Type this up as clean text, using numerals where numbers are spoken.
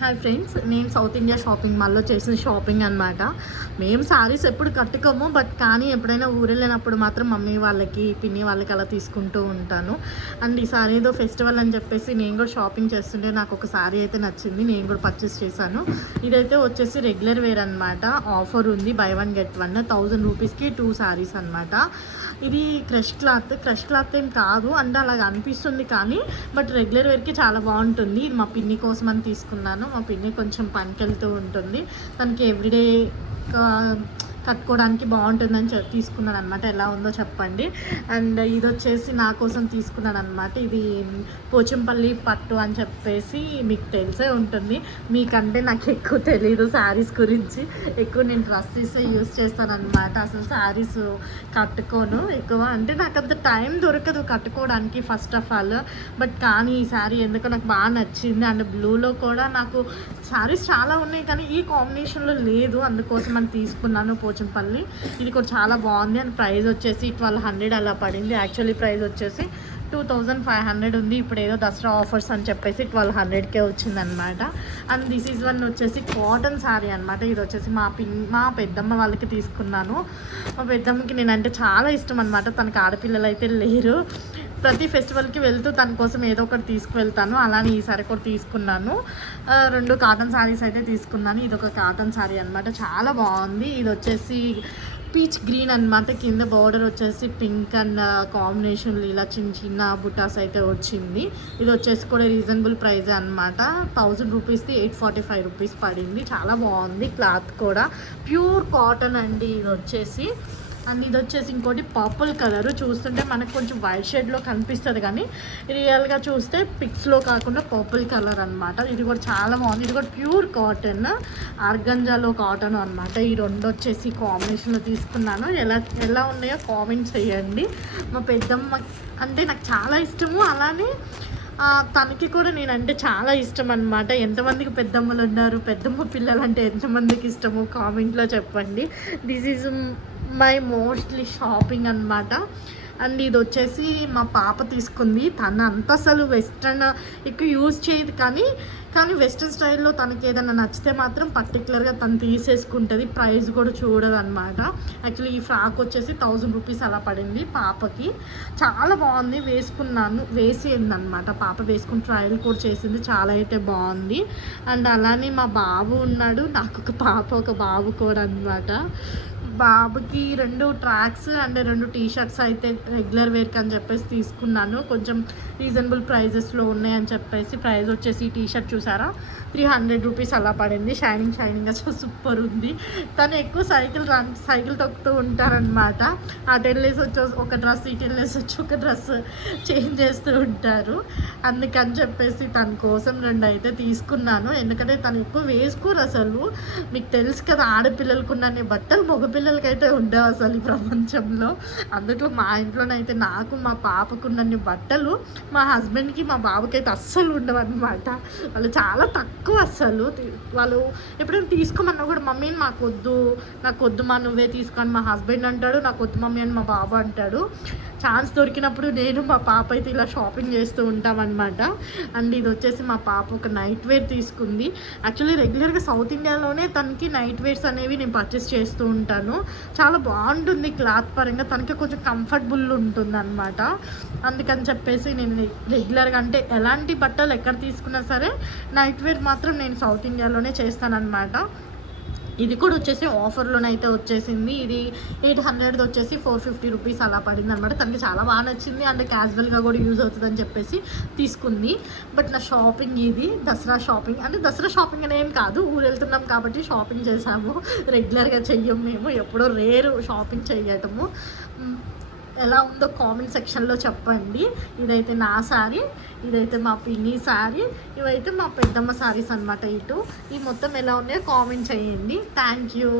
Hi friends, నేను south India shopping మాల్లో చేసిన షాపింగ్ అనమాట. మేము శారీస్ ఎప్పుడు కట్టుకోము, బట్ కానీ ఎప్పుడైనా ఊరు వెళ్ళినప్పుడు మాత్రం మమ్మీ వాళ్ళకి, పిన్ని వాళ్ళకి అలా తీసుకుంటూ ఉంటాను. అండ్ ఈ సారీ ఏదో ఫెస్టివల్ అని చెప్పేసి నేను కూడా షాపింగ్ చేస్తుంటే నాకు ఒక శారీ అయితే నచ్చింది, నేను కూడా పర్చేస్ చేశాను. ఇదైతే వచ్చేసి రెగ్యులర్ వేర్ అనమాట. ఆఫర్ ఉంది, బై 1 get 1 1000 రూపీస్కి 2 శారీస్ అనమాట. ఇది క్రష్ క్లాత్ ఏం కాదు అంటే అలాగ అనిపిస్తుంది కానీ, బట్ రెగ్యులర్ వేర్కి చాలా బాగుంటుంది. ఇది మా పిన్ని కోసం అని తీసుకున్నాను. మా పిన్ని కొంచెం పనికి వెళ్తూ ఉంటుంది, తనకి ఎవ్రీడే కట్టుకోవడానికి బాగుంటుందని తీసుకున్నాను అనమాట. ఎలా ఉందో చెప్పండి. అండ్ ఇది వచ్చేసి నా కోసం తీసుకున్నాను అనమాట. ఇది పోచంపల్లి పట్టు అని చెప్పేసి మీకు తెలిసే ఉంటుంది, మీకంటే నాకు ఎక్కువ తెలీదు శారీస్ గురించి. ఎక్కువ నేను డ్రెస్సెస్ యూస్ చేస్తాను అనమాట. అసలు శారీస్ కట్టుకోను ఎక్కువ, అంటే నాకు అంత టైం దొరకదు కట్టుకోవడానికి ఫస్ట్ ఆఫ్ ఆల్. బట్ కానీ ఈ శారీ ఎందుకో నాకు బాగా నచ్చింది. అండ్ బ్లూలో కూడా నాకు శారీస్ చాలా ఉన్నాయి కానీ ఈ కాంబినేషన్లో లేదు, అందుకోసం అని తీసుకున్నాను పోచంపల్లి. ఇది కూడా చాలా బాగుంది. అండ్ ప్రైస్ వచ్చేసి 1200 అలా పడింది. యాక్చువల్లీ ప్రైస్ వచ్చేసి 2500 ఉంది. ఇప్పుడు ఏదో దసరా ఆఫర్స్ అని చెప్పేసి 1200కే వచ్చిందనమాట. అండ్ దిస్ ఈజ్ వన్ వచ్చేసి కాటన్ శారీ అనమాట. ఇది వచ్చేసి మా పెద్దమ్మ వాళ్ళకి తీసుకున్నాను. మా పెద్దమ్మకి నేనంటే చాలా ఇష్టం అనమాట. తనకి ఆడపిల్లలు అయితే లేరు. ప్రతి ఫెస్టివల్కి వెళ్తూ తన కోసం ఏదో ఒకటి తీసుకువెళ్తాను. అలానే ఈసారి కూడా తీసుకున్నాను. 2 కాటన్ శారీస్ అయితే తీసుకున్నాను. ఇది ఒక కాటన్ శారీ అనమాట, చాలా బాగుంది. ఇది వచ్చేసి పీచ్ గ్రీన్ అనమాట. కింద బార్డర్ వచ్చేసి పింక్ అండ్ కాంబినేషన్లు ఇలా చిన్న చిన్న బుటాస్ అయితే వచ్చింది. ఇది వచ్చేసి కూడా రీజనబుల్ ప్రైస్ అనమాట. 1000 రూపీస్ది 845 రూపీస్ పడింది. చాలా బాగుంది. క్లాత్ కూడా ప్యూర్ కాటన్ అండి. ఇది వచ్చేసి అండ్ ఇది వచ్చేసి ఇంకోటి పర్పుల్ కలర్. చూస్తుంటే మనకు కొంచెం వైట్ షేడ్లో కనిపిస్తుంది కానీ రియల్గా చూస్తే పిక్స్లో కాకుండా పర్పుల్ కలర్ అనమాట. ఇది కూడా చాలా బాగుంది. ఇది కూడా ప్యూర్ కాటన్, ఆర్గంజాలో కాటన్ అనమాట. ఈ 2 వచ్చేసి కాంబినేషన్లో తీసుకున్నాను. ఎలా ఉన్నాయో కామెంట్ చేయండి. మా పెద్దమ్మ అంటే నాకు చాలా ఇష్టము, అలానే తనకి కూడా నేనంటే చాలా ఇష్టం అనమాట. ఎంతమందికి పెద్దమ్మలు ఉన్నారు, పెద్దమ్మ పిల్లలు అంటే ఎంతమందికి ఇష్టమో కామెంట్లో చెప్పండి. This is my mostly shopping అనమాట. అండ్ ఇది వచ్చేసి మా పాప తీసుకుంది. తను అంత అసలు వెస్ట్రన్ ఎక్కువ యూజ్ చేయదు కానీ వెస్ట్రన్ స్టైల్లో తనకి ఏదైనా నచ్చితే మాత్రం పర్టికులర్గా తను తీసేసుకుంటుంది. ప్రైస్ కూడా చూడదు అనమాట. యాక్చువల్లీ ఈ ఫ్రాక్ వచ్చేసి 1000 రూపీస్ అలా పడింది పాపకి. చాలా బాగుంది, వేసిందనమాట. పాప వేసుకుని ట్రయల్ కూడా చేసింది, చాలా అయితే బాగుంది. అండ్ అలానే మా బాబు ఉన్నాడు, నాకు ఒక పాప ఒక బాబు కూడా అనమాట. బాబుకి 2 ట్రాక్స్ అండ్ 2 టీషర్ట్స్ అయితే రెగ్యులర్ వేర్కి అని చెప్పేసి తీసుకున్నాను. కొంచెం రీజనబుల్ ప్రైజెస్లో ఉన్నాయని చెప్పేసి. ప్రైస్ వచ్చేసి ఈ టీషర్ట్ చూసారా 300 రూపీస్ అలా పడింది. షైనింగ్గా సూపర్ ఉంది. తను ఎక్కువ సైకిల్ తొక్కుతూ ఉంటారనమాట. అటు వెళ్ళేసి వచ్చి ఒక డ్రెస్, ఇటు వెళ్ళేసి వచ్చి ఒక డ్రెస్ చేంజ్ చేస్తూ ఉంటారు. అందుకని చెప్పేసి తన కోసం 2 అయితే తీసుకున్నాను. ఎందుకంటే తను ఎక్కువ వేసుకోరు అసలు. మీకు తెలుసు కదా, ఆడపిల్లలకు ఉన్న బట్టలు మగపిల్లలకైతే ఉండవు అసలు ఈ ప్రపంచంలో. అందులో మా ఇంట్లోనైతే నాకు మా పాపకున్నన్ని బట్టలు మా హస్బెండ్కి మా బాబుకి అయితే అస్సలు ఉండవు అనమాట. వాళ్ళు చాలా తక్కువ అస్సలు. వాళ్ళు ఎప్పుడైనా తీసుకోమన్నా కూడా మమ్మీ నాకు వద్దు మా నువ్వే తీసుకొని మా హస్బెండ్ అంటాడు, నాకు వద్దు మమ్మీ అని మా బాబు అంటాడు. ఛాన్స్ దొరికినప్పుడు నేను మా పాప అయితే ఇలా షాపింగ్ చేస్తూ ఉంటామన్నమాట. అండ్ ఇది వచ్చేసి మా పాప ఒక నైట్ వేర్ తీసుకుంది. యాక్చువల్లీ రెగ్యులర్గా సౌత్ ఇండియాలోనే తనకి నైట్ వేర్స్ అనేవి నేను పర్చేస్ చేస్తూ ఉంటాను. చాలా బాగుంటుంది క్లాత్ పరంగా, తనకి కొంచెం కంఫర్టబుల్ ఉంటుంది అనమాట. అందుకని చెప్పేసి నేను రెగ్యులర్గా అంటే ఎలాంటి బట్టలు ఎక్కడ తీసుకున్నా సరే నైట్ వేర్ మాత్రం నేను సౌత్ ఇండియాలోనే చేస్తానన్నమాట. ఇది కూడా వచ్చేసి ఆఫర్లోనైతే వచ్చేసింది. ఇది 800 వచ్చేసి 450 రూపీస్ అలా పడింది అనమాట. తనకి చాలా బాగా నచ్చింది. అండ్ క్యాజువల్గా కూడా యూజ్ అవుతుందని చెప్పేసి తీసుకుంది. బట్ నా షాపింగ్ ఇది దసరా షాపింగ్. అంటే దసరా షాపింగ్ అనేం కాదు, ఊరు వెళ్తున్నాం కాబట్టి షాపింగ్ చేసాము. రెగ్యులర్గా చెయ్యం మేము, ఎప్పుడో రేరు షాపింగ్ చేయటము. ఎలా ఉందో కామెంట్ సెక్షన్లో చెప్పండి. ఇదైతే నా శారీ, ఇదైతే మా పిన్ని శారీ, ఇవైతే మా పెద్దమ్మ శారీస్ అనమాట. ఈ మొత్తం ఎలా ఉన్నాయో కామెంట్ చేయండి. Thank you.